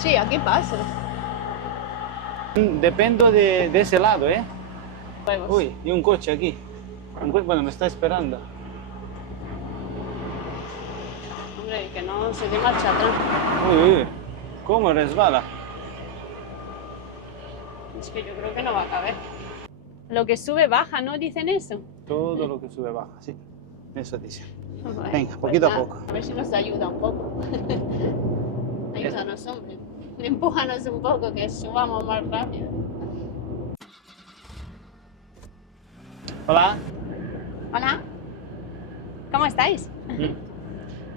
Sí, aquí pasa. Dependo de ese lado, ¿eh? Huevos. Uy, y un coche aquí. Bueno, me está esperando. Hombre, que no se dé marcha atrás. Uy, uy, ¿cómo resbala? Es que yo creo que no va a caber. Lo que sube, baja, ¿no? Dicen eso. Todo lo que sube baja, sí. Eso dice. Bueno, Venga, pues poquito a nada, poco. A ver si nos ayuda un poco. Ayúdanos, hombre. Empújanos un poco, que subamos más rápido. Hola. Hola. ¿Cómo estáis?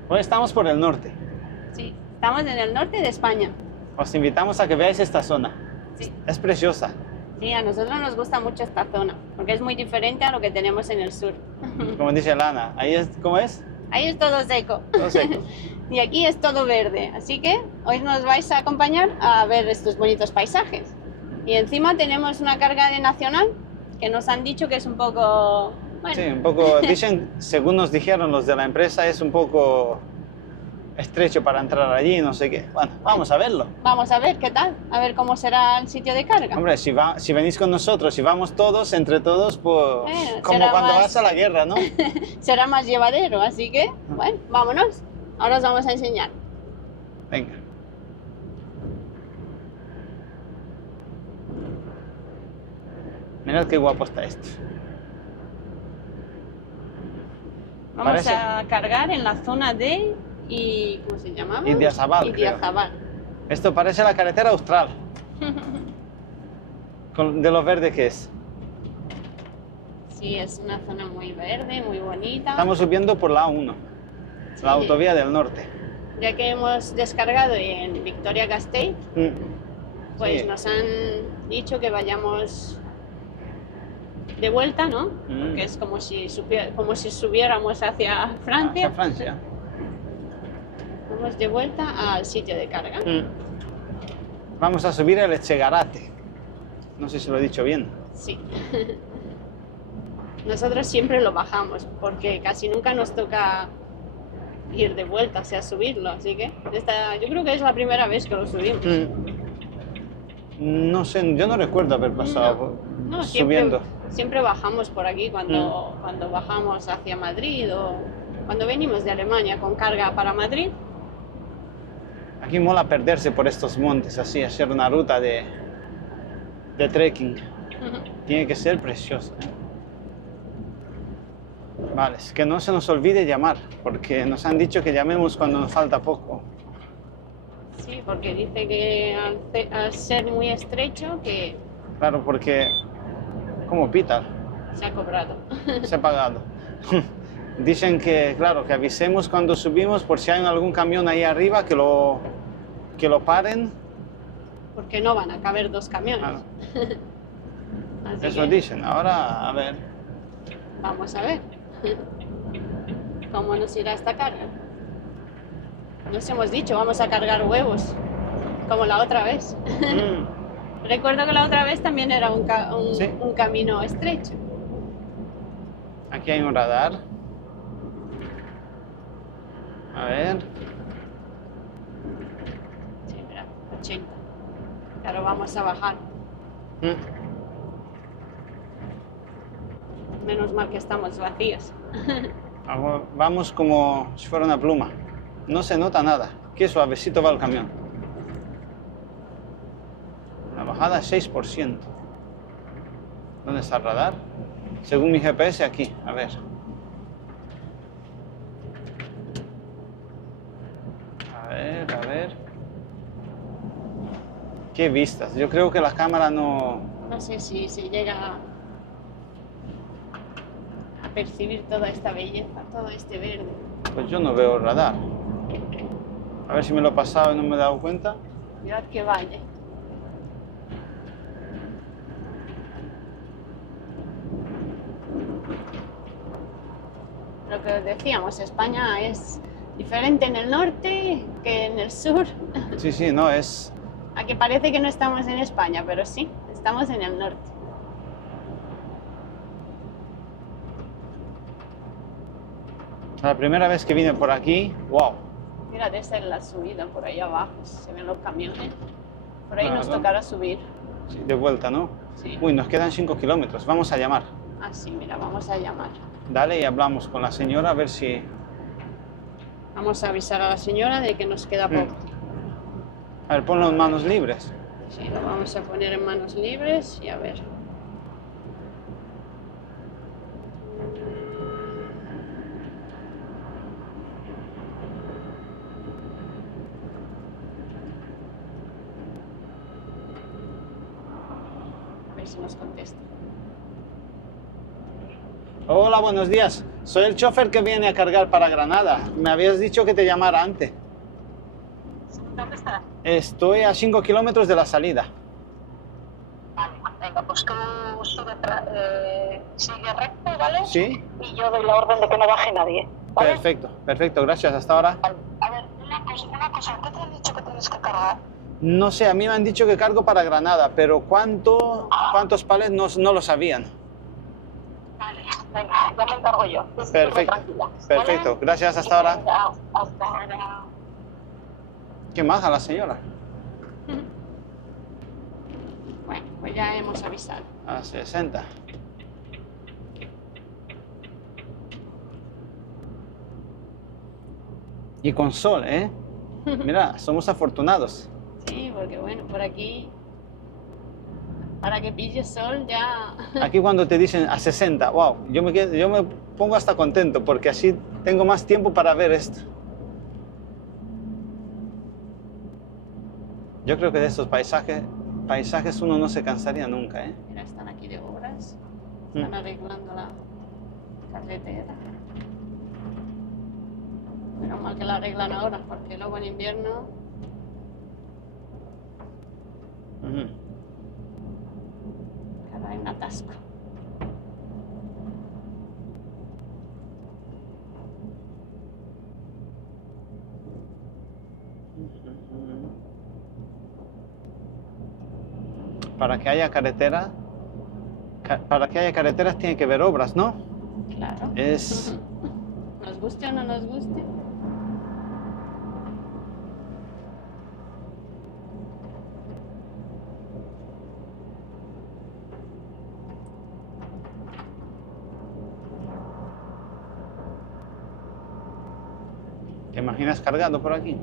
Hoy estamos por el norte. Sí, estamos en el norte de España. Os invitamos a que veáis esta zona. Sí. Es preciosa. Sí, a nosotros nos gusta mucho esta zona, porque es muy diferente a lo que tenemos en el sur. Como dice Lana, ahí es, ¿cómo es? Ahí es todo seco. Todo seco. Y aquí es todo verde. Así que hoy nos vais a acompañar a ver estos bonitos paisajes. Y encima tenemos una carga de nacional que nos han dicho que es un poco... Bueno, Sí, un poco, dicen, según nos dijeron los de la empresa, es un poco estrecho para entrar allí, no sé qué. Bueno, vamos a verlo. vamos a ver qué tal, a ver cómo será el sitio de carga. Hombre, si venís con nosotros, si vamos todos, entre todos, pues como será cuando más- vas a la guerra, ¿no? Será más llevadero, así que, bueno, vámonos. Ahora os vamos a enseñar. Venga. Mirad qué guapo está esto. Vamos Parece- a cargar en la zona de... ¿Cómo se llamaba? Idiazabal, creo. Idiazabal. Esto parece la carretera austral, de lo verde que es. Sí, es una zona muy verde, muy bonita. Estamos subiendo por la A1, Sí. la autovía del norte. Ya que hemos descargado en Victoria-Gasteiz, pues Sí. nos han dicho que vayamos de vuelta, ¿no? Mm. Que es como si subiéramos hacia Francia. Hacia Francia. Vamos de vuelta al sitio de carga. Vamos a subir el Echegarate. No sé si lo he dicho bien. Sí. Nosotros siempre lo bajamos porque casi nunca nos toca ir de vuelta, o sea, subirlo. Así que yo creo que es la primera vez que lo subimos. No sé, yo no recuerdo haber pasado No, subiendo. siempre bajamos por aquí cuando bajamos hacia Madrid o cuando venimos de Alemania con carga para Madrid. Aquí mola perderse por estos montes, así, hacer una ruta de trekking. Tiene que ser precioso. Vale, es que no se nos olvide llamar, porque nos han dicho que llamemos cuando nos falta poco. Sí, porque dice que al ser muy estrecho que Claro, porque como pita, se ha cobrado. se ha pagado. Dicen que, claro, que avisemos cuando subimos por si hay algún camión ahí arriba que lo paren. Porque no van a caber dos camiones. Claro. Así Eso que dicen. Ahora, a ver. vamos a ver cómo nos irá esta carga. Nos hemos dicho, vamos a cargar huevos, como la otra vez. Recuerdo que la otra vez también era Sí. un camino estrecho. Aquí hay un radar. A ver. Sí, mira, 80. Claro, vamos a bajar. Menos mal que estamos vacíos. Vamos como si fuera una pluma. No se nota nada. Qué suavecito va el camión. La bajada es 6%. ¿Dónde está el radar? Según mi GPS, aquí. A ver. A ver. Qué vistas. Yo creo que la cámara no... No sé si se llega a percibir toda esta belleza, todo este verde. Pues yo no veo el radar. A ver si me lo he pasado y no me he dado cuenta. Mirad qué valle. Lo que os decíamos, España es diferente en el norte que en el sur. Sí, sí, no, es... A que parece que no estamos en España, pero sí, estamos en el norte. La primera vez que vine por aquí, wow, Mira, desde la subida por ahí abajo, se ven los camiones. Por ahí nos Claro. tocará subir. Sí, de vuelta, ¿no? Sí. Uy, nos quedan 5 kilómetros. Vamos a llamar. Ah, sí, mira, vamos a llamar. Dale y hablamos con la señora a ver si... Vamos a avisar a la señora de que nos queda poco. A ver, ponlo en manos libres. Sí, lo vamos a poner en manos libres y a ver. A ver si nos contesta. Hola, buenos días. Soy el chofer que viene a cargar para Granada. Me habías dicho que te llamara antes. ¿Dónde estás? Estoy a 5 kilómetros de la salida. Vale, venga, pues tú sigue recto, ¿vale? ¿Sí? Y yo doy la orden de que no baje nadie, ¿vale? Perfecto, perfecto. Gracias. Hasta ahora. Vale. A ver, una cosa, ¿qué te han dicho que tienes que cargar? No sé, a mí me han dicho que cargo para Granada, pero cuántos palets no lo sabían. Vale, venga, ya me encargo yo. Perfecto, Tranquila, ¿vale? perfecto. Gracias. Hasta ahora. Venga, hasta ahora. ¿Qué más a la señora? Bueno, pues ya hemos avisado. A 60. Y con sol, ¿eh? Mira, somos afortunados. Sí, porque bueno, por aquí, para que pille sol ya... Aquí cuando te dicen a 60, wow, yo me pongo hasta contento porque así tengo más tiempo para ver esto. Yo creo que de estos paisajes uno no se cansaría nunca, ¿eh? Mira, están aquí de obras, están arreglando la carretera. Menos mal que la arreglan ahora, porque luego en invierno Ujú. hay un atasco. Para que haya carreteras tiene que haber obras, ¿no? Claro. Es... Nos guste o no nos guste. ¿Te imaginas cargando por aquí?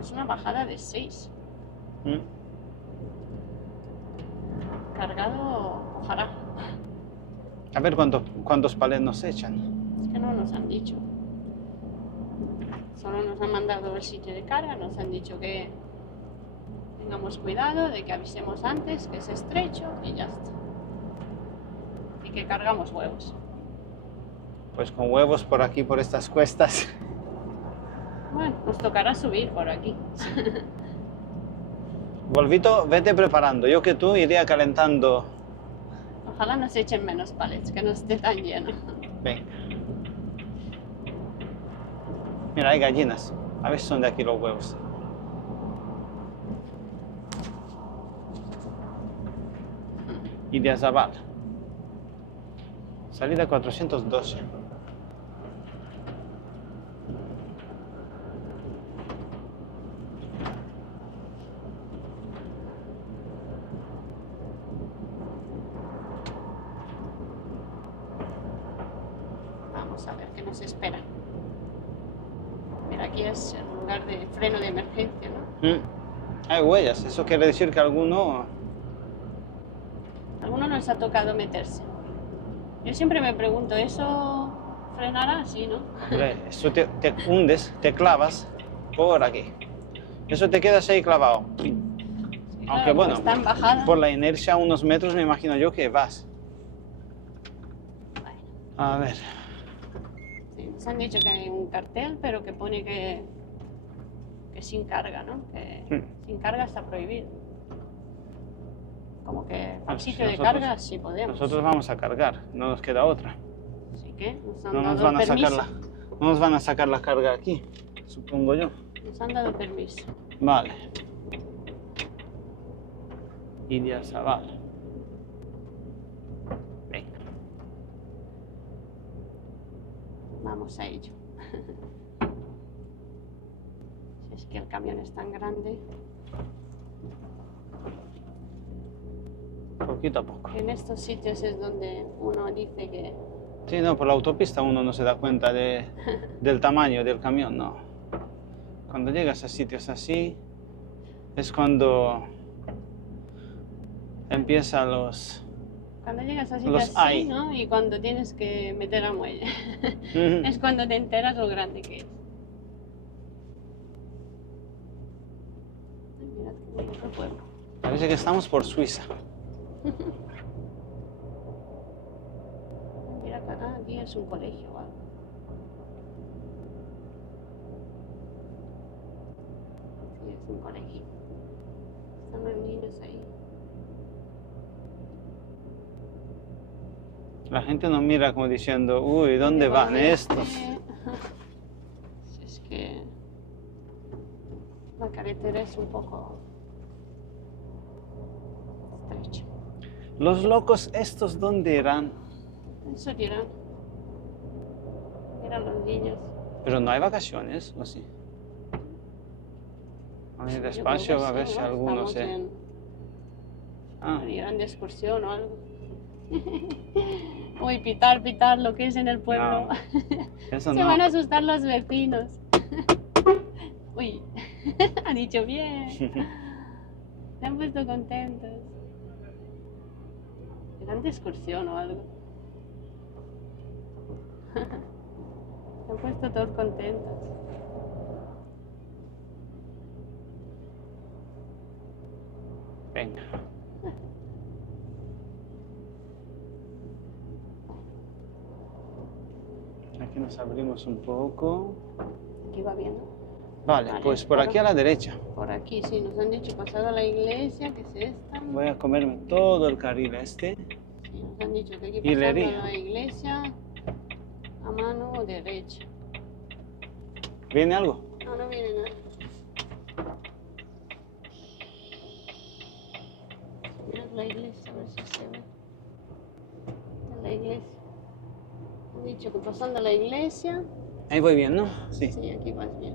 Es una bajada de 6. Cargado, ojalá. A ver cuántos palets nos echan. Es que no nos han dicho. Solo nos han mandado el sitio de carga, nos han dicho que tengamos cuidado, de que avisemos antes, que es estrecho y ya está. Y que cargamos huevos. Pues con huevos por aquí, por estas cuestas. Bueno, nos tocará subir por aquí. Volvito, vete preparando. Yo que tú iría calentando. Ojalá nos echen menos palets, que no esté tan lleno. Venga. Mira, hay gallinas. A ver si son de aquí los huevos. Y de Azabal. Salida 412. Vamos a ver qué nos espera. Mira, aquí es el lugar de freno de emergencia, ¿no? Hay huellas. Eso quiere decir que alguno... A alguno nos ha tocado meterse. Yo siempre me pregunto, ¿eso frenará? Sí, ¿no? Hombre, eso te hundes, te clavas por aquí. Eso te quedas ahí clavado. Sí, Aunque claro, bueno, está en bajada. por la inercia a unos metros me imagino yo que vas. Bueno, A ver. sí, nos han dicho que hay un cartel, pero que pone que sin carga, ¿no? Que sin carga está prohibido. Como que al sitio de nosotros- carga sí podemos. Nosotros vamos a cargar, no nos queda otra. Así que nos han No nos dado van a permiso. no nos van a sacar la carga aquí, supongo yo. Nos han dado permiso. Vale. Idia Zabal. Venga. Vamos a ello. Si es que el camión es tan grande. Poquito a poco. En estos sitios es donde uno dice que... Sí, no, por la autopista uno no se da cuenta del tamaño del camión, no. Cuando llegas a sitios así, es cuando empiezan los... Cuando llegas a Los sitios hay. así, ¿no? Y cuando tienes que meter al muelle. Ujú. Es cuando te enteras lo grande que es. Ay, mirad qué bonito pueblo. Parece que estamos por Suiza. Mira acá, aquí es un colegio o algo. Sí, es un colegio. Están los niños ahí. La gente nos mira como diciendo, uy, ¿dónde van estos? Si es que la carretera es un poco estrecha. Los locos estos, ¿dónde irán? Eso dirán. Mira los niños. Pero no hay vacaciones, ¿o sí? Vamos a ir Yo despacio creo que a ver sí, si ¿no? alguno Estamos Ah, irán de excursión o algo. Uy, pitar, pitar, lo que es en el pueblo. No, eso Se no. van a asustar los vecinos. Uy, ha dicho bien. Se han puesto contentos. Irán de excursión o algo. Se han puesto todos contentos. Venga. Aquí nos abrimos un poco. Aquí va bien, ¿no? Vale, Vale, pues por por- aquí a la derecha. Por aquí, sí, nos han dicho pasar a la iglesia, que es esta. Voy a comerme todo el carril este. Sí, nos han dicho que hay que Hilería. pasar a la iglesia a mano derecha. ¿Viene algo? No, no viene nada. Mirad la iglesia, a ver si se ve. La iglesia. Han dicho que pasando a la iglesia, Ahí voy bien, ¿no? Sí. sí, aquí vas bien.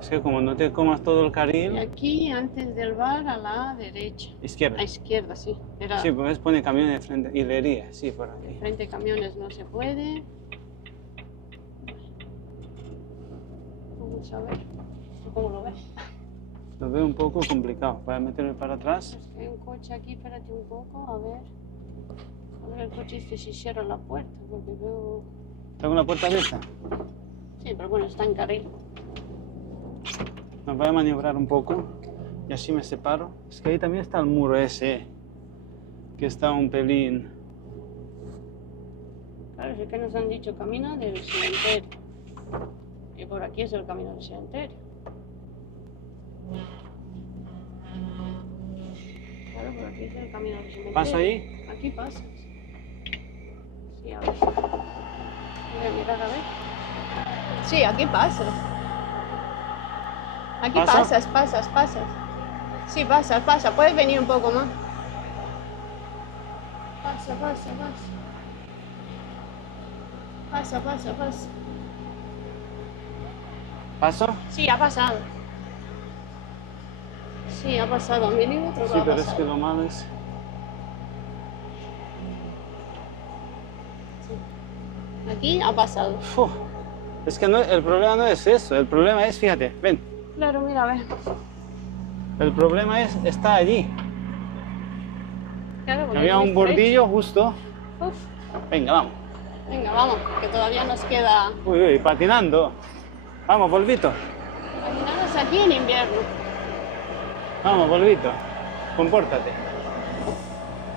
Es que como no te comas todo el Y carril, aquí, antes del bar, a la derecha. izquierda. A izquierda, sí. Era Sí, pues pone camión de frente. Hilería, sí, por aquí. frente a camiones no se puede. Vamos a ver. ¿Tú cómo lo ves? Lo veo un poco complicado. Voy a meterme para atrás. Es que hay un coche aquí, espérate un poco, a ver. A ver el coche este si cierra la puerta, porque veo... Tengo la puerta abierta. Sí, pero bueno, está en carril. Me voy a maniobrar un poco y así me separo. Es que ahí también está el muro ese, que está un pelín. Claro, sí que nos han dicho camino del cementerio. Y por aquí es el camino del cementerio. Claro, por aquí es el camino del cementerio. ¿Paso ahí? Aquí pasas. Sí, a ver. Voy a mirar a ver. Sí, aquí pasas. Aquí ¿Paso? pasas. Sí, pasa. Puedes venir un poco más. Pasa. Pasa. ¿Paso? Sí, ha pasado. Sí, ha pasado. 1 milímetros. Sí, ha pero es pasado. que lo malo es... Aquí ha pasado. Uf, es que no, el problema no es eso. El problema es, fíjate, ven. Claro, mira, a ver. El problema es, está allí. Claro, porque Había es muy un estrecho. bordillo justo. Uf. Venga, vamos. Venga, vamos, que todavía nos queda. Uy, patinando. Vamos, Volvito. Imaginamos aquí en invierno. Vamos, Volvito. Compórtate.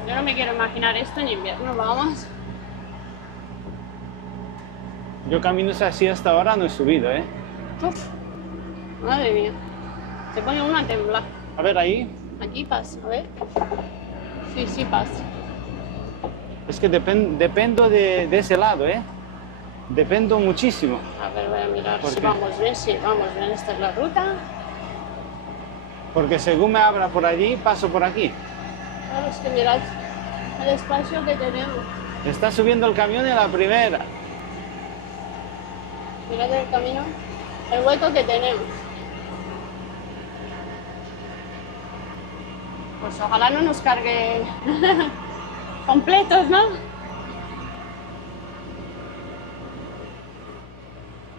Yo no me quiero imaginar esto en invierno, vamos. Yo caminos así hasta ahora no he subido, ¿eh? Uf. Madre mía. Se pone uno a temblar. A ver, ahí. Aquí pasa, a ver. Sí pasa. Es que dependo de ese lado, ¿eh? Dependo muchísimo. A ver, voy a mirar ¿Por si qué? vamos bien. Sí, vamos bien. Esta es la ruta. Porque según me abra por allí, paso por aquí. Claro, es que mirad el espacio que tenemos. Está subiendo el camión en la primera. Mirad el camino, el hueco que tenemos. Pues ojalá no nos carguen completos, ¿no?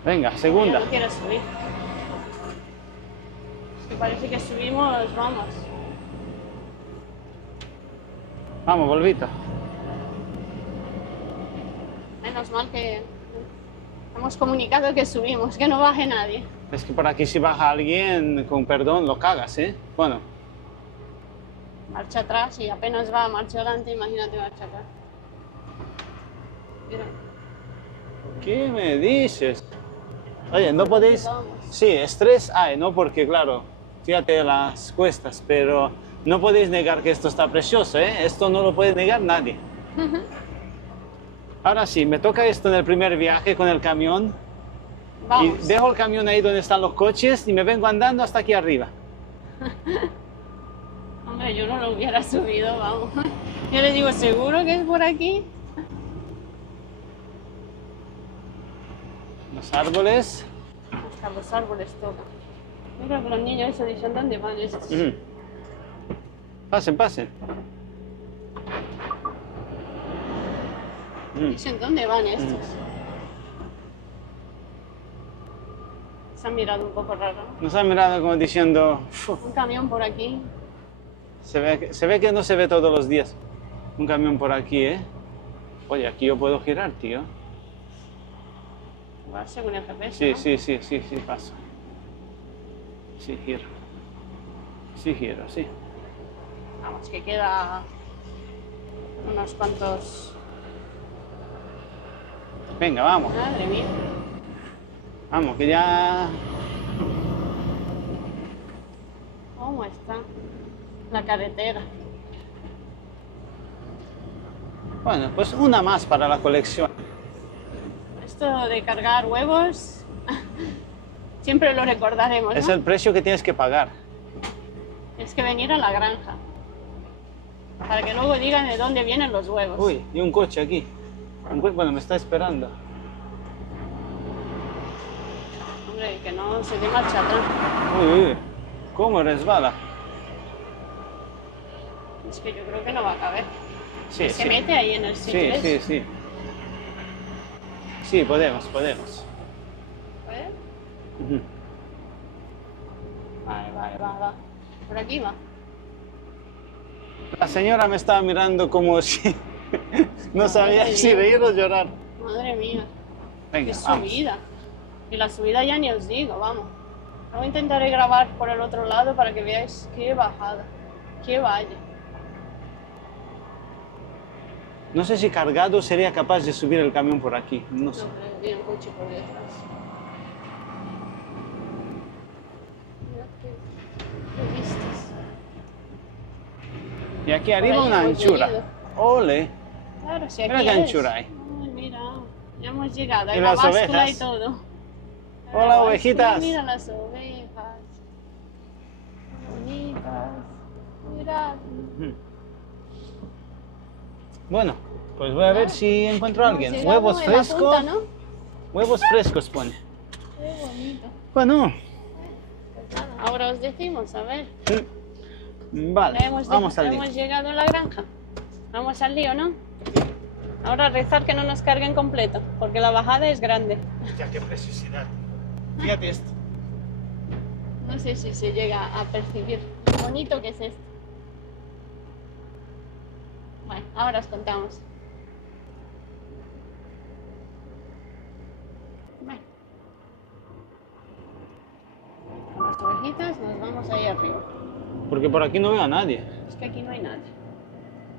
Venga, Yo segunda. no quiero subir. Es que parece que subimos, vamos. Vamos, Volvito. Menos mal que hemos comunicado que subimos, que no baje nadie. Es que por aquí si baja alguien, con perdón, lo cagas, ¿eh? Bueno, Marcha atrás y apenas va marcha adelante, imagínate marcha atrás. Mira, ¿qué me dices? Oye, no podéis... vamos. Sí, estrés hay, ¿no? Porque claro, fíjate las cuestas, pero no podéis negar que esto está precioso, ¿eh? Esto no lo puede negar nadie. Ahora sí, me toca esto en el primer viaje con el camión. Vamos. Y dejo el camión ahí donde están los coches y me vengo andando hasta aquí arriba. Hombre, yo no lo hubiera subido, vamos. Yo le digo, ¿seguro que es por aquí? Los árboles. Hasta los árboles tocan. Mira que los niños eso dicen, ¿dónde van estos? Ujú. Pasen, pasen. Dicen, ¿dónde van estos? Se han mirado un poco raro. Nos han mirado como diciendo, "Fu, Un camión por aquí. se ve que no se ve todos los días un camión por aquí, ¿eh? Oye, aquí yo puedo girar, tío. Va según el GPS, Sí, ¿no? sí, paso. Sí, giro. Sí, giro, sí. Vamos, que queda unos cuantos... Venga, vamos. Madre mía. Vamos, que ya... ¿Cómo está la carretera? Bueno, pues una más para la colección. Esto de cargar huevos, siempre lo recordaremos, ¿no? Es el precio que tienes que pagar. Es que venir a la granja, para que luego digan de dónde vienen los huevos. Uy, y un coche aquí. Bueno, me está esperando. Hombre, que no se dé marcha atrás. Uy, ¿cómo resbala? Es que yo creo que no va a caber. Sí, Se sí. mete ahí en el sitio. Sí, ese. sí. Sí, podemos. ¿Puede? Ujú. Vale, va. Por aquí va. La señora me estaba mirando como si no sabía Madre si mía. reír o llorar. Madre mía, Venga, qué vamos. subida. Y la subida ya ni os digo, vamos. Luego intentaré grabar por el otro lado para que veáis qué bajada, qué valle. No sé si cargado sería capaz de subir el camión por aquí. No sé. No, pero viene un coche por detrás. Mirad qué vistas. Y aquí arriba ahí una hemos anchura. venido. Ole. Claro, si aquí Mira qué es. anchura hay. Ay, mira, ya hemos llegado. Hay Y la las báscula ovejas. y todo. Hola, La báscula, ovejitas. Mira las ovejas. Bonitas. Mirad. Ujú. Bueno, pues voy a ver si encuentro a alguien. Hemos llegado Huevos en la frescos. punta, ¿no? Huevos frescos pone. Qué bonito. Bueno, Pues nada, ahora os decimos, a ver. vale, vamos al hemos lío. llegado a la granja. Vamos al lío, ¿no? Ahora rezar que no nos carguen completo, porque la bajada es grande. Hostia, qué preciosidad. Fíjate esto. No sé si se llega a percibir lo bonito que es esto. Bueno, ahora os contamos. Bueno. Con las ovejitas nos vamos ahí arriba. Porque por aquí no veo a nadie. Es que aquí no hay nadie.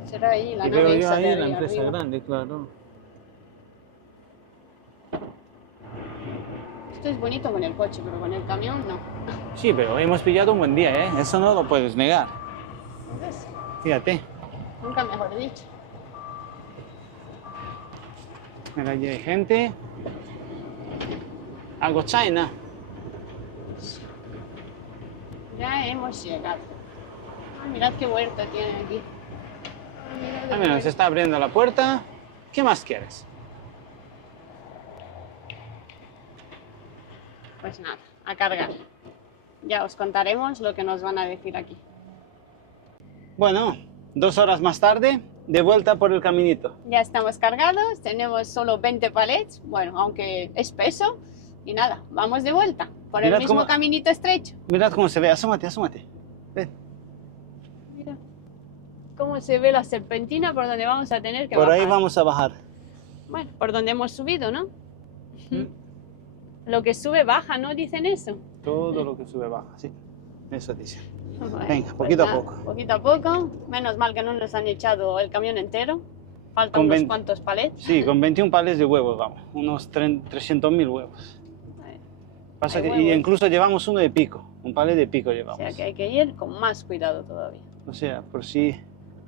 Será ahí la Y veo nave yo esa de ahí la ahí empresa arriba. grande, claro. Esto es bonito con el coche, pero con el camión no. Sí, pero hemos pillado un buen día, ¿eh? Eso no lo puedes negar. ¿Ves? Fíjate. Nunca mejor dicho. Mira, allí hay gente. Algo China. Ya hemos llegado. Ah, mirad qué huerta tiene aquí. Mirad Ah, el mira, se huerto. está abriendo la puerta. ¿Qué más quieres? Pues nada, a cargar. Ya os contaremos lo que nos van a decir aquí. Bueno, 2 horas más tarde, de vuelta por el caminito. Ya estamos cargados, tenemos solo 20 palets, bueno, aunque es peso, y nada, vamos de vuelta por el Mirad mismo cómo- caminito estrecho. Mirad cómo se ve, asómate, asómate. Ven. Mira cómo se ve la serpentina por donde vamos a tener que Por bajar. ahí vamos a bajar. Bueno, por donde hemos subido, ¿no? ¿Mm? Lo que sube baja, ¿no? Dicen eso. Todo lo que sube baja, sí. Eso dice. Bueno, Venga, pues poquito a nada, poco. Poquito a poco. Menos mal que no nos han echado el camión entero. Faltan Con unos 20. cuantos palets. Sí, con 21 palets de huevos vamos. Unos 300.000 huevos. Pasa Hay que, y huevos. incluso llevamos uno de pico. Un palet de pico O llevamos. sea que hay que ir con más cuidado todavía. O sea, por si...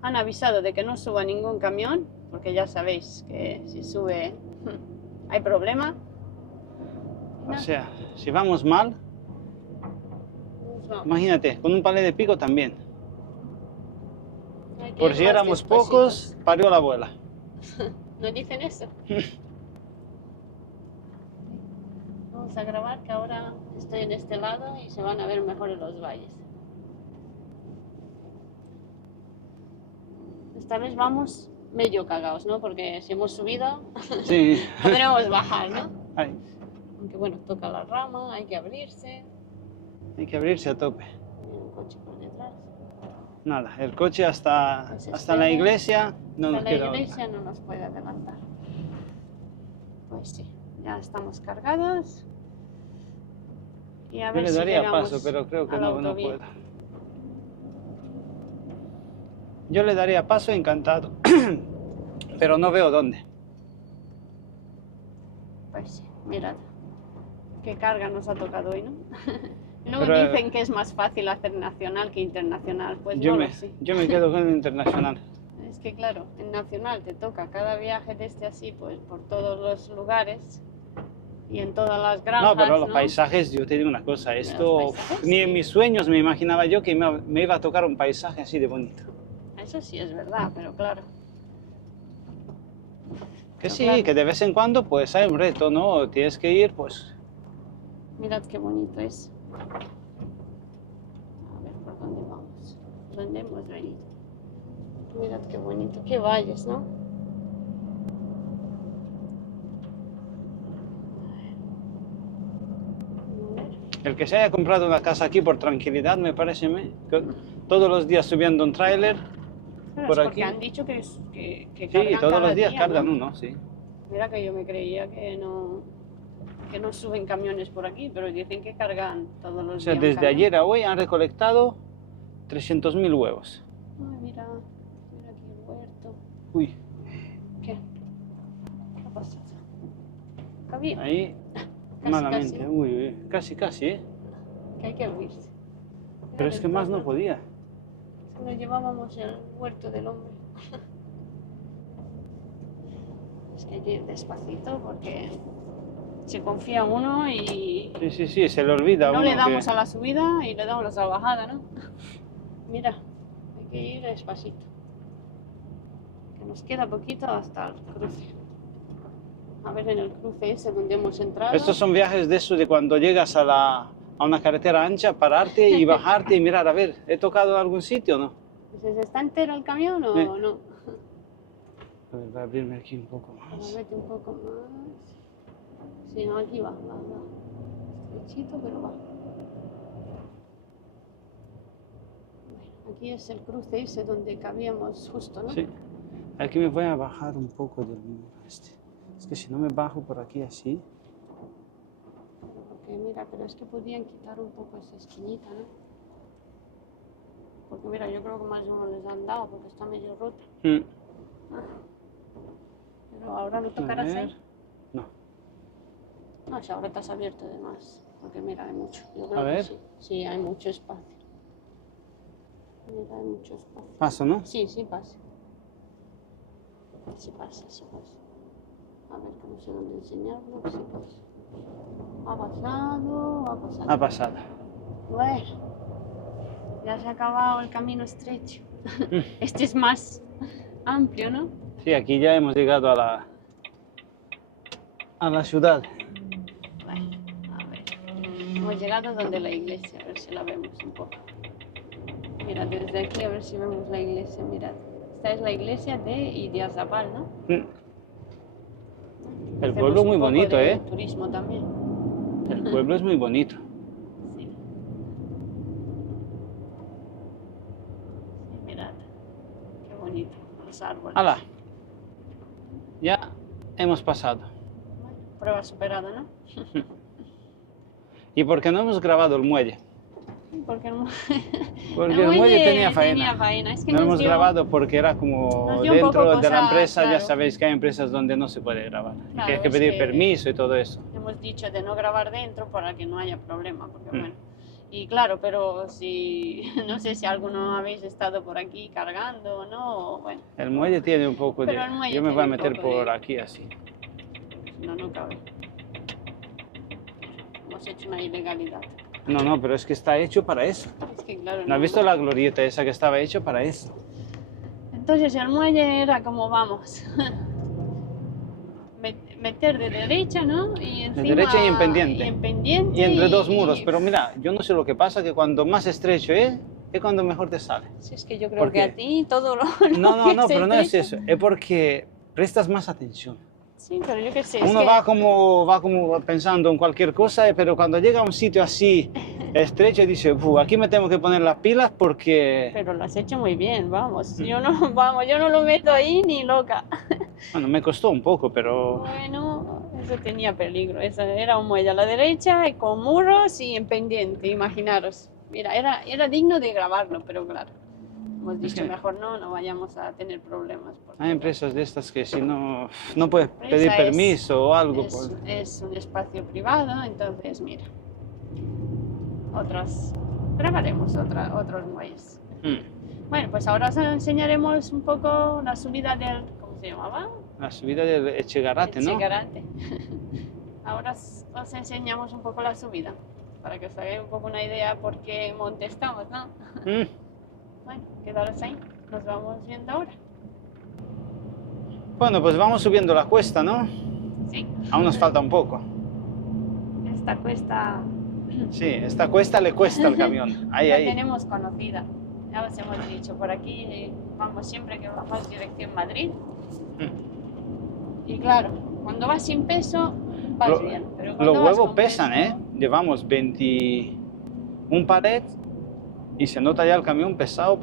Han avisado de que no suba ningún camión, porque ya sabéis que si sube hay problema. O sea, si vamos mal, Nos vamos. imagínate, con un palet de pico también. Hay que Por ir si más éramos despacitos. pocos, parió la abuela. ¿No dicen eso? Vamos a grabar que ahora estoy en este lado y se van a ver mejor los valles. Esta vez vamos medio cagados, ¿no? Porque si hemos subido, Sí. podremos bajar, ¿no? Ay, Aunque bueno, toca la rama, hay que abrirse. hay que abrirse a tope. Hay un coche por detrás. Nada, el coche hasta, Pues hasta la espere. iglesia no nos Hasta la queda otra. iglesia no nos puede adelantar. Pues sí, ya estamos cargados. Y a Yo ver le si daría llegamos paso, pero creo que a la no autovía. puedo. Yo le daría paso encantado, pero no veo dónde. Pues sí, mirad. Qué carga nos ha tocado hoy, ¿no? Y luego Pero, dicen que es más fácil hacer nacional que internacional. Pues Yo no me, lo sé. yo me quedo con el internacional. Es que claro, en nacional te toca cada viaje de este así, pues por todos los lugares y en todas las granjas, No, pero los ¿no? paisajes, yo te digo una cosa, esto Los paisajes, ni en sí. mis sueños me imaginaba yo que me iba a tocar un paisaje así de bonito. Eso sí es verdad, pero claro. Que Pero sí, claro. que de vez en cuando pues hay un reto, ¿no? Tienes que ir, pues... Mirad qué bonito es. A ver por dónde vamos. ¿Dónde hemos venido? Mirad qué bonito, qué valles, ¿no? A ver. El que se haya comprado una casa aquí por tranquilidad, me parece, que todos los días subiendo un tráiler, Pero por es porque aquí. han dicho que sí, cargan todos cada los días día, cargan ¿no? uno, sí. Mira que yo me creía que no suben camiones por aquí, pero dicen que cargan todos los O sea, días. un desde camión. ayer a hoy han recolectado 300.000 huevos. Ay, mira aquí el huerto. Uy, ¿Qué? ¿Qué ha pasado? Cabía, ahí Casi, malamente. casi. Uy, uy, casi, casi, ¿eh? que hay que abrirse. Pero es que más no podía. podía. Nos llevábamos el huerto del hombre. Es que hay que ir despacito porque se confía uno y Sí, sí, sí, se le olvida a no uno le damos que... a la subida y le damos a la bajada, ¿no? Mira, hay que ir despacito. Que nos queda poquito hasta el cruce. A ver en el cruce ese donde hemos entrado. Estos son viajes de eso, de cuando llegas a una carretera ancha, pararte y bajarte y mirar, a ver, ¿he tocado algún sitio o no? Pues, ¿está entero el camión o Sí. no? A ver, voy a abrirme aquí un poco Ahora más. vete un poco más. Sí, no, aquí va. Estrechito, pero va. Bueno, aquí es el cruce ese donde cabíamos justo, ¿no? Sí. Aquí me voy a bajar un poco del muro este. Es que si no me bajo por aquí así... Porque mira, pero es que podían quitar un poco esa esquinita, ¿no? Porque mira, yo creo que más de uno les han dado porque está medio rota. Mm. Pero ahora no A tocarás ver. ahí. No. No, si ahora estás abierto además. Porque mira, hay mucho. Yo creo A que ver. sí. Sí, hay mucho espacio. Mira, hay mucho espacio. Paso, ¿no? Sí, sí pasa. Sí pasa, sí pasa. A ver, que no sé dónde enseñarlo. Sí pasa. Ha pasado, ha pasado. Ha pasado. Bueno, ya se ha acabado el camino estrecho. Este es más amplio, ¿no? Sí, aquí ya hemos llegado a la ciudad. Bueno, a ver, Hemos llegado donde la iglesia, a ver si la vemos un poco. Mira, desde aquí a ver si vemos la iglesia, mirad. Esta es la iglesia de Idiazabal, ¿no? Mm. El Hacemos pueblo es muy un poco bonito, de ¿eh? Turismo también. El pueblo es muy bonito. Sí. Sí, mirad. Qué bonito, los árboles. ¡Hala! Ya hemos pasado. Bueno, prueba superada, ¿no? ¿Y por qué no hemos grabado el muelle? Porque Porque el muelle tenía tenía faena. faena. Es que No nos hemos dio- grabado porque era como nos dio un dentro poco de la cosa, empresa, ya claro. sabéis que hay empresas donde no se puede grabar. Claro, Que hay que es pedir que- permiso y todo eso. Hemos dicho de no grabar dentro para que no haya problema, porque Mm. bueno. Y claro, pero si no sé si alguno habéis estado por aquí cargando o no, o bueno, El muelle tiene un poco de... Pero el muelle Yo me voy a tiene un meter poco de- por aquí así. no cabe. Hemos hecho una ilegalidad. No, pero es que está hecho para eso. Es que claro, ¿No has visto la glorieta esa que estaba hecho para eso? Entonces el muelle era como vamos. Meter de derecha, ¿no? Y encima, derecha y en pendiente. Y en pendiente. Y entre dos muros, pero mira, yo no sé lo que pasa, que cuando más estrecho es cuando mejor te sale. Si es que yo creo ¿Por que qué? a ti todo lo... No, que pero no es estrecho- eso, es porque prestas más atención. Sí, pero yo qué sé. es Uno que- va como pensando en cualquier cosa, pero cuando llega a un sitio así estrecho dice, aquí me tengo que poner las pilas porque... Pero lo has hecho muy bien, vamos. Yo no, vamos, yo no lo meto ahí ni loca. Bueno, me costó un poco, pero... Bueno, eso tenía peligro. Eso era un muelle a la derecha y con muros y en pendiente, imaginaros. Mira, era digno de grabarlo, pero claro. Hemos dicho que- mejor no vayamos a tener problemas. porque, Hay empresas de estas que si no puedes Empresa pedir es- permiso o algo. Es, pues- es un espacio privado, entonces mira. Grabaremos otros muelles. Mm. Bueno, pues ahora os enseñaremos un poco la subida del, ¿cómo se llamaba? La subida del Echegarate, ¿no? Chegarate. Ahora os enseñamos un poco la subida, para que os hagáis un poco una idea por qué monte estamos, ¿no? Mm. Bueno, quedaros ahí, nos vamos viendo ahora. Bueno, pues vamos subiendo la cuesta, ¿no? Sí, Aún nos falta un poco. esta cuesta Sí, esta cuesta le cuesta al camión. Ahí, la ahí. tenemos conocida. Ya os hemos dicho, por aquí vamos siempre que vamos dirección Madrid. Mm. Y claro, cuando vas sin peso, vas Lo- bien. Pero Los cuando vas huevos con pesan, peso, ¿eh? Llevamos 21 palets y se nota ya el camión pesado.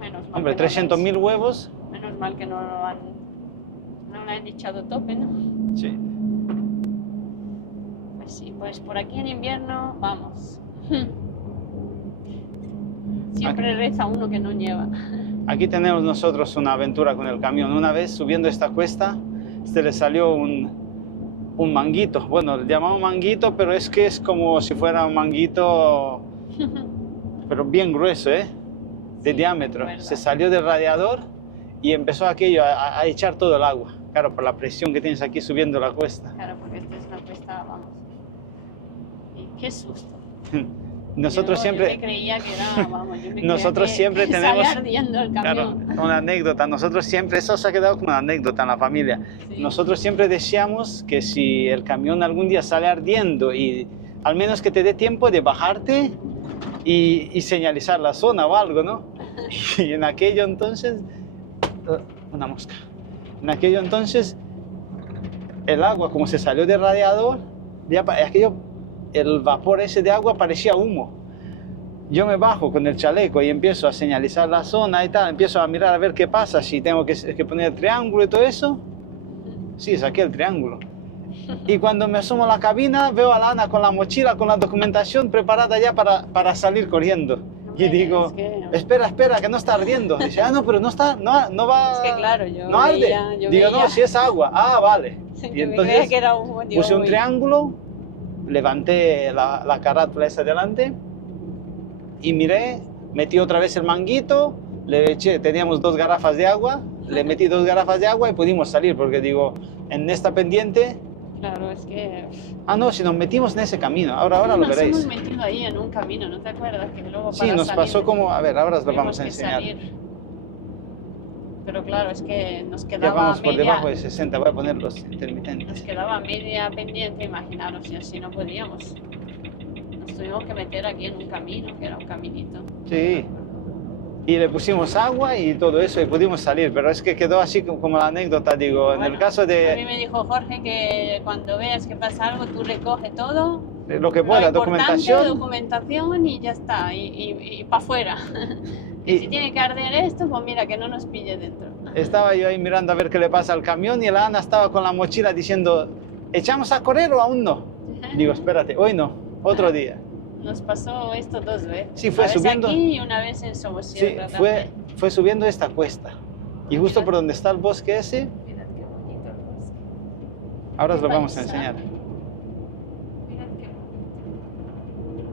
Menos mal Hombre, que no 300.000 huevos. Menos mal que no lo han echado tope, ¿no? Sí. Pues sí, pues por aquí en invierno vamos. Siempre reza uno que no lleva. Aquí tenemos nosotros una aventura con el camión. Una vez subiendo esta cuesta, se le salió un manguito. Bueno, le llamamos manguito, pero es que es como si fuera un manguito, pero bien grueso, ¿eh? De Sí, diámetro. verdad. Se salió del radiador y empezó aquello a echar todo el agua. Claro, por la presión que tienes aquí subiendo la cuesta. Claro, porque esta es una cuesta, vamos. Y qué susto. Nosotros Yo siempre... me creía que era, vamos, yo me creía Nosotros que siempre tenemos- salía ardiendo el Claro, camión. una anécdota. Nosotros siempre, eso se ha quedado como una anécdota en la familia. Sí. Nosotros siempre decíamos que si el camión algún día sale ardiendo y al menos que te dé tiempo de bajarte y señalizar la zona o algo, ¿no? Y en aquello entonces, una mosca. En aquello entonces, el agua como se salió del radiador, el vapor ese de agua parecía humo. Yo me bajo con el chaleco y empiezo a señalizar la zona y tal, empiezo a mirar a ver qué pasa, si tengo que poner el triángulo y todo eso. Sí, saqué el triángulo. Y cuando me asomo a la cabina, veo a la Ana con la mochila, con la documentación preparada ya para salir corriendo. Y Hombre, digo, es que- espera, que no está ardiendo. Dice, no, pero no está, no va, Es que claro, yo no arde. veía- yo Digo, veía- no, si es agua. Ah, vale. Sí, Y yo me entonces creía que era humo, digo, puse un uy. triángulo, levanté la carátula esa delante y miré, metí otra vez el manguito, le eché, teníamos 2 garrafas de agua, le metí 2 garrafas de agua y pudimos salir, porque digo, en esta pendiente, Claro, es que no, si nos metimos en ese camino, ahora lo nos veréis. hemos metido ahí en un camino, ¿no te acuerdas? Que luego Sí, para nos salir pasó como, a ver, ahora os lo tuvimos vamos a que enseñar. salir. Pero claro, es que nos Ya quedaba vamos por media, debajo de 60, voy a poner los nos intermitentes. quedaba media pendiente, imaginaros, y así no podíamos. Nos tuvimos que meter aquí en un camino, que era un caminito. Sí. Y le pusimos agua y todo eso y pudimos salir, pero es que quedó así como la anécdota, digo, en el Bueno, caso a mí de me dijo Jorge que cuando veas que pasa algo, tú recoge todo, lo que pueda, lo importante, documentación, y ya está, y para afuera. Y Y- si tiene que arder esto, pues mira, que no nos pille dentro. estaba yo ahí mirando a ver qué le pasa al camión y la Ana estaba con la mochila diciendo, ¿echamos a correr o aún no? Digo, espérate, hoy no, otro día. Nos pasó esto 2 veces. Sí, fue una vez subiendo. aquí y una vez en Sí, Somosierra fue subiendo esta cuesta. Y justo Mira. por donde está el bosque ese, Mirad qué bonito el bosque. ahora os lo Qué vamos a paisaje. enseñar. Mirad qué bonito.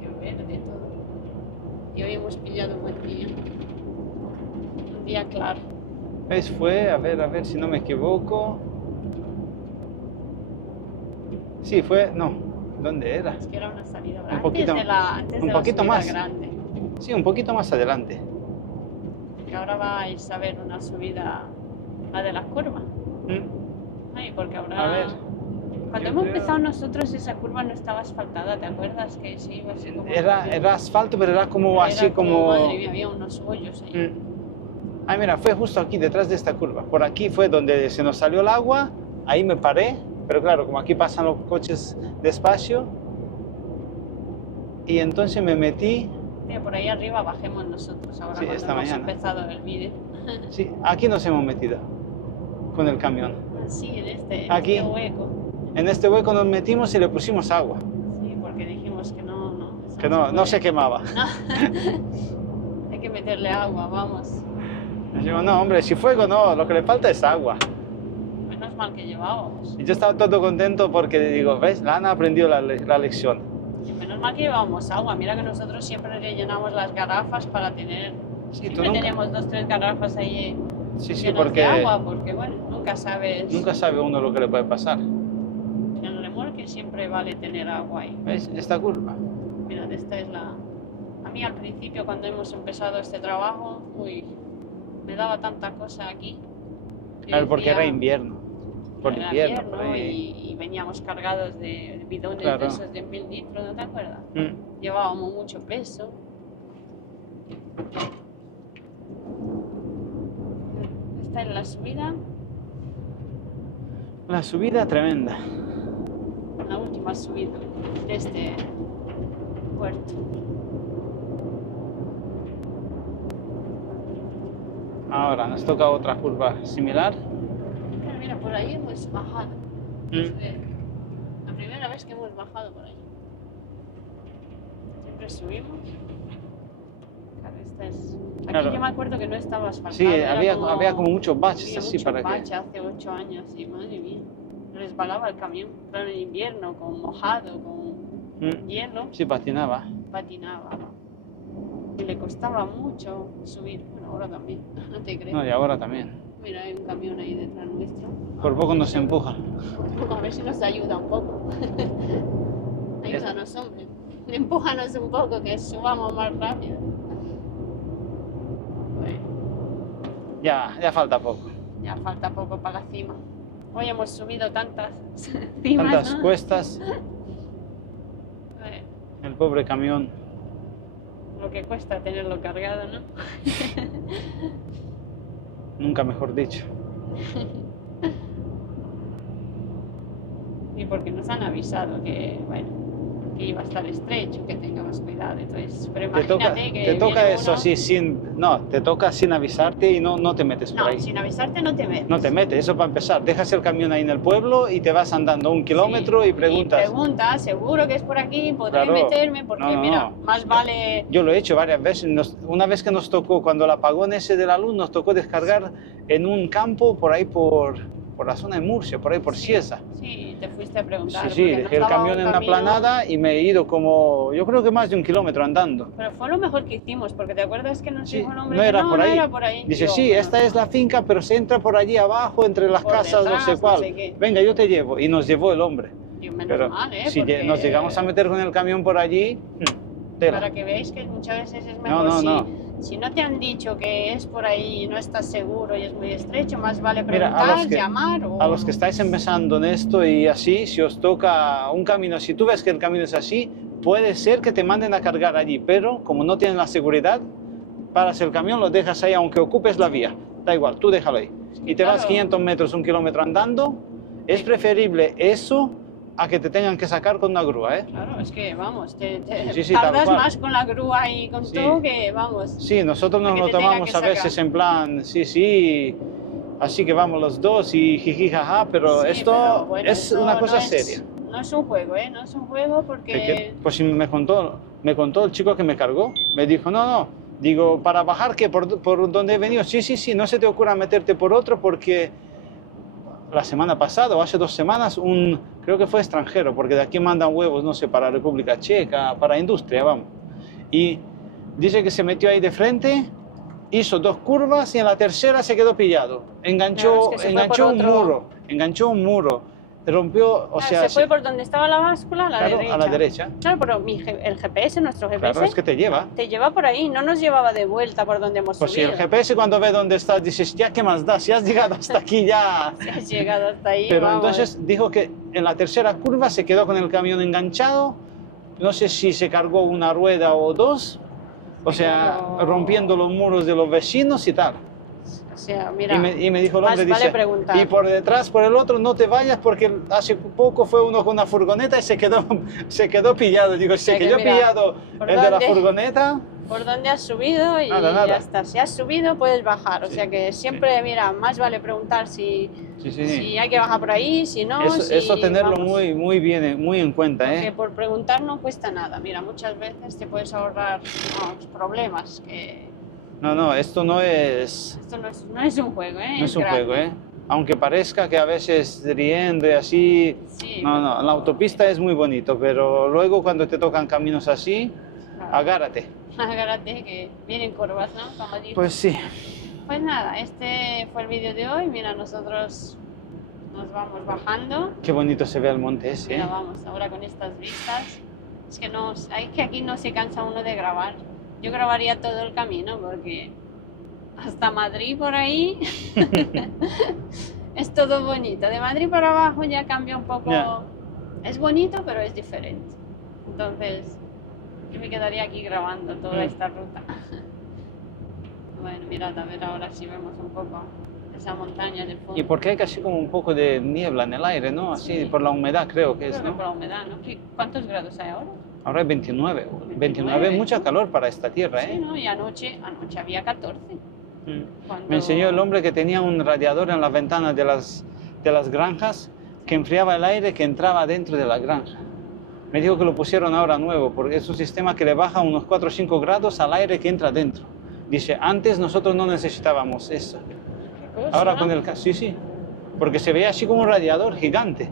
Qué verde todo. Y hoy hemos pillado un buen día. Un día claro. ¿Ves? Fue, a ver si no me equivoco. Sí, fue, no, ¿dónde era? Es que era una salida Un antes poquito- de la, antes un de poquito la subida más. grande. Sí, un poquito más adelante. Que ahora vais a ver una subida, la de las curvas. ¿Mm? Ay, porque ahora... A ver. Cuando yo hemos creo- empezado nosotros esa curva no estaba asfaltada, ¿te acuerdas? Que sí, iba así como... Era asfalto, pero era como Era así como... Madre mía, había unos hoyos ahí. Ah, mira, fue justo aquí, detrás de esta curva. Por aquí fue donde se nos salió el agua, ahí me paré, pero claro, como aquí pasan los coches despacio, y entonces me metí, Tío, por ahí arriba bajemos nosotros ahora Sí, cuando esta hemos mañana. empezado el vídeo. sí, aquí nos hemos metido con el camión. Sí, en Aquí. este hueco. En este hueco nos metimos y le pusimos agua, Sí, porque dijimos que no, eso que no puede. se quemaba. Hay que meterle agua, vamos. Digo, no, hombre, si fuego no, lo que le falta es agua. Menos mal que llevábamos. Y yo estaba todo contento porque digo, ¿ves? La Ana aprendió la lección. Y menos mal que llevábamos agua. Mira que nosotros siempre rellenamos las garrafas para tener... Sí, tú Siempre nunca. tenemos 2 o 3 garrafas ahí Sí, llenas porque de agua, porque bueno, nunca sabes... nunca sabe uno lo que le puede pasar. En el remolque siempre vale tener agua ahí. ¿Ves? Esta curva. Mirad, esta es la... A mí al principio cuando hemos empezado este trabajo, uy, me daba tanta cosa aquí. Yo Claro, porque decía, era invierno. Por era invierno, por ahí. y veníamos cargados de bidones Claro. de esos de 1000 litros, ¿no te acuerdas? Mm. Llevábamos mucho peso. Esta es la subida, La subida tremenda. la última subida de este puerto. Ahora nos toca otra curva similar. Pero mira, por ahí hemos bajado. Mm. La primera vez que hemos bajado por ahí. Siempre subimos. Claro, esta es... Aquí Claro. yo me acuerdo que no estaba asfaltado. Sí, era había como muchos baches había así mucho para que... bache hace 8 años y madre mía. Resbalaba el camión, claro, en invierno, con mojado, con Mm. hielo, Sí, patinaba. patinaba. Y le costaba mucho subir. Bueno, ahora también, no te crees. No, y ahora también. Mira, hay un camión ahí detrás nuestro. Por poco nos empuja. A ver si nos ayuda un poco. Ayúdanos, hombre. Empújanos un poco, que subamos más rápido. Bueno, Ya falta poco. ya falta poco para la cima. Hoy hemos subido tantas cimas, Tantas ¿no? cuestas, Bueno, el pobre camión. lo que cuesta tenerlo cargado, ¿no? Nunca mejor dicho. Y porque nos han avisado que, bueno, que iba a estar estrecho, que tengamos cuidado. Entonces, pero Te toca, imagínate que te toca viene eso uno- así sin... No, te toca sin avisarte y no te metes por No, ahí. sin avisarte no te metes. No te metes, eso para empezar. Dejas el camión ahí en el pueblo y te vas andando 1 kilómetro Sí, y preguntas. preguntas, seguro que es por aquí, podré Claro. meterme, porque No, no, mira, no. más vale... Yo lo he hecho varias veces. Una vez que nos tocó, cuando el apagón ese de la luz, nos tocó descargar en un campo por ahí por la zona de Murcia, por ahí por Cieza. Sí, te fuiste a preguntar. Sí, porque dejé el nos daba camión un en una camino- planada y me he ido como, yo creo que más de 1 kilómetro andando. Pero fue lo mejor que hicimos, porque te acuerdas que nos Sí, dijo el hombre no que era por ahí. no era por ahí. Dice, Digo, sí, bueno, esta es la finca, pero se entra por allí abajo, entre las Por casas, no detrás, sé no cuál. sé qué. Venga, yo te llevo. Y nos llevó el hombre. Digo, menos Pero mal, si porque nos llegamos a meter con el camión por allí, tela. Para que veáis que muchas veces es No, mejor no, si, no. si no te han dicho que es por ahí y no estás seguro y es muy estrecho, más vale Mira, preguntar, llamar o... a los que estáis empezando en esto y así, si os toca un camino, si tú ves que el camino es así, puede ser que te manden a cargar allí, pero como no tienen la seguridad, paras el camión, lo dejas ahí aunque ocupes la vía. Da igual, tú déjalo ahí. Y te vas claro. 500 metros, 1 kilómetro andando. Es preferible eso a que te tengan que sacar con una grúa, ¿eh? Claro, es que vamos, Sí, tal tardas cual. más con la grúa y con Sí. todo que vamos. Sí, nosotros A nos que lo te tenga tomamos que a veces sacar. en plan, sí, sí, así que vamos los dos y jiji, jaja, pero Sí, esto pero bueno, es eso una cosa no es, seria. No es un juego, ¿eh? No es un juego porque... Pues sí, me contó el chico que me cargó, me dijo, no, digo, para bajar, ¿qué? ¿Por donde he venido? Sí, sí, sí, no se te ocurra meterte por otro porque la semana pasada o hace 2 semanas, creo que fue extranjero, porque de aquí mandan huevos, no sé, para República Checa, para industria, vamos. Y dice que se metió ahí de frente, hizo 2 curvas y en la tercera se quedó pillado. Claro, es que se fue por Enganchó un muro, rompió, o Claro, sea... se fue por donde estaba la báscula, a la claro, derecha. a la derecha. Claro, pero el GPS, nuestro GPS, Claro, es que te lleva. te lleva por ahí, no nos llevaba de vuelta por donde hemos Pues si subido. el GPS cuando ve dónde estás, dices, ya, ¿qué más da? Si has llegado hasta aquí ya... Si has llegado hasta ahí, Pero vamos. entonces dijo que en la tercera curva se quedó con el camión enganchado, no sé si se cargó una rueda o 2, o sea, Claro. rompiendo los muros de los vecinos y tal. O sea, mira, Y me dijo el más hombre, vale dice, preguntar. y por detrás, por el otro, no te vayas porque hace poco fue uno con una furgoneta y se quedó pillado. Digo, se sea que quedó mira, pillado ¿por el de la dónde? furgoneta. Por donde has subido y Nada. ya está. Si has subido, puedes bajar. O Sí, sea que siempre, mira, más vale preguntar si, Sí. si hay que bajar por ahí, si no, si, Eso tenerlo vamos. muy bien, muy en cuenta, Porque ¿eh? por preguntar no cuesta nada. Mira, muchas veces te puedes ahorrar problemas. Que No, esto no es... esto no es un juego, ¿eh? No es un grande. juego, ¿eh? Aunque parezca que a veces riendo y así... Sí, No, en la autopista es muy bonito, pero luego cuando te tocan caminos así, claro. agárrate. Agárrate que vienen curvas, ¿no? Como dices. Pues sí. Pues nada, este fue el vídeo de hoy. Mira, nosotros nos vamos bajando. Qué bonito se ve el monte ese, ¿eh? Mira, vamos, ahora con estas vistas. Es que aquí no se cansa uno de grabar. Yo grabaría todo el camino porque hasta Madrid por ahí es todo bonito. De Madrid para abajo ya cambia un poco. Ya. Es bonito, pero es diferente. Entonces, yo me quedaría aquí grabando toda esta ruta. Bueno, mirad, a ver ahora si vemos un poco esa montaña de fondo. Y porque hay casi como un poco de niebla en el aire, ¿no? Así, Sí. por la humedad creo que Creo es, que ¿no? por la humedad, ¿no? ¿Cuántos grados hay ahora? Ahora es 29. 29 29. mucha calor para esta tierra, Sí, ¿eh? ¿no? Y anoche había 14. Cuando... Me enseñó el hombre que tenía un radiador en las ventanas de las granjas que enfriaba el aire que entraba dentro de la granja. Me dijo que lo pusieron ahora nuevo, porque es un sistema que le baja unos 4 o 5 grados al aire que entra dentro. Dice, antes nosotros no necesitábamos eso. ¿Qué cosa, Ahora no? con el... Sí, porque se veía así como un radiador gigante.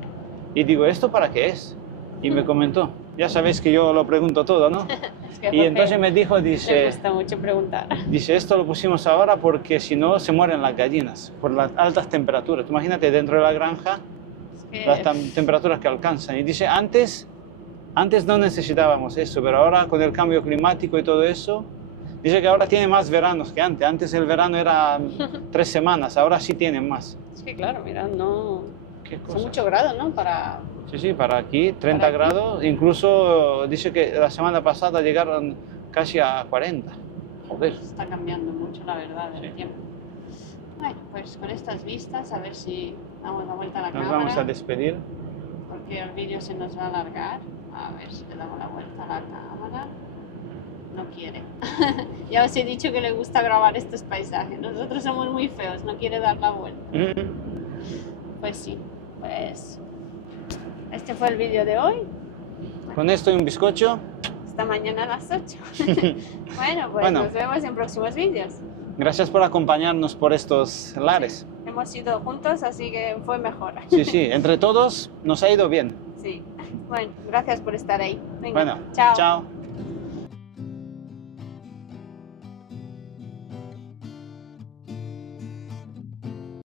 Y digo, ¿esto para qué es? Y me comentó, ya sabéis que yo lo pregunto todo, ¿no? Es que Y Jorge entonces me dijo, le dice, gusta mucho preguntar. esto lo pusimos ahora porque si no se mueren las gallinas por las altas temperaturas. Tú imagínate dentro de la granja Es que... las temperaturas que alcanzan. Y dice, antes no necesitábamos eso, pero ahora con el cambio climático y todo eso, dice que ahora tiene más veranos que antes. Antes el verano era 3 semanas, ahora sí tienen más. Es que claro, mira, no... ¿Qué Son cosas? muchos grados, ¿no? Para... Sí, para aquí 30 Para aquí. grados, incluso dice que la semana pasada llegaron casi a 40. Joder. Está cambiando mucho, la verdad, el Sí. tiempo. Bueno, pues con estas vistas, a ver si damos la vuelta a la Nos cámara. vamos a despedir. Porque el vídeo se nos va a alargar. A ver si le damos la vuelta a la cámara. No quiere. Ya os he dicho que le gusta grabar estos paisajes. Nosotros somos muy feos, no quiere dar la vuelta. Pues sí, pues este fue el vídeo de hoy. Con esto y un bizcocho. Hasta mañana a las 8. Bueno, pues Bueno. nos vemos en próximos vídeos. Gracias por acompañarnos por estos lares. Hemos ido juntos, así que fue mejor. Sí, entre todos nos ha ido bien. Sí. Bueno, gracias por estar ahí. Venga, Bueno, chao. chao.